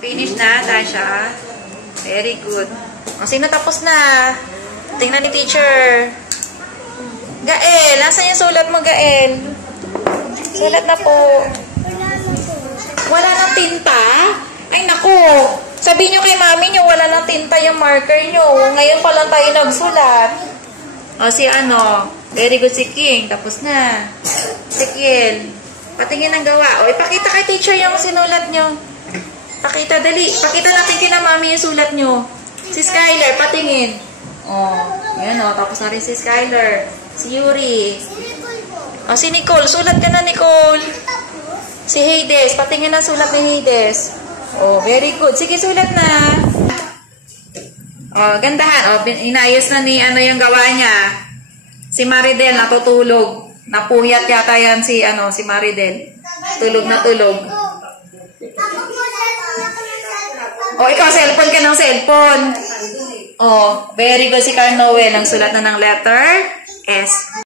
Finish na, Tasha. Very good. O, sino tapos na? Tingnan ni teacher. Gael, nasaan yung sulat mo, Gael? Sulat na po. Wala nang tinta? Ay, naku. Sabihin nyo kay mami nyo, wala nang tinta yung marker nyo. Ngayon pa lang tayo nagsulat. O, si ano? Very good si King. Tapos na. Si Kiel. Patingin ang gawa. O, ipakita kay teacher yung sinulat nyo. Pakita, dali. Pakita natin kina mami yung sulat nyo. Si Skyler, patingin. O, yan o. Tapos na rin si Skyler. Si Yuri. O, si Nicole. Sulat ka na, Nicole. Si Hades. Patingin ang sulat ni Hades. O, very good. Sige, sulat na. O, gandahan. O, inayos na ni ano yung gawa niya. Si Maridel, natutulog. Napuyat yata yan si, si Maridel. Tulog na tulog. O, ikaw, cellphone ka ng cellphone. O, very good si Carl Noel. Ang sulat na ng letter S.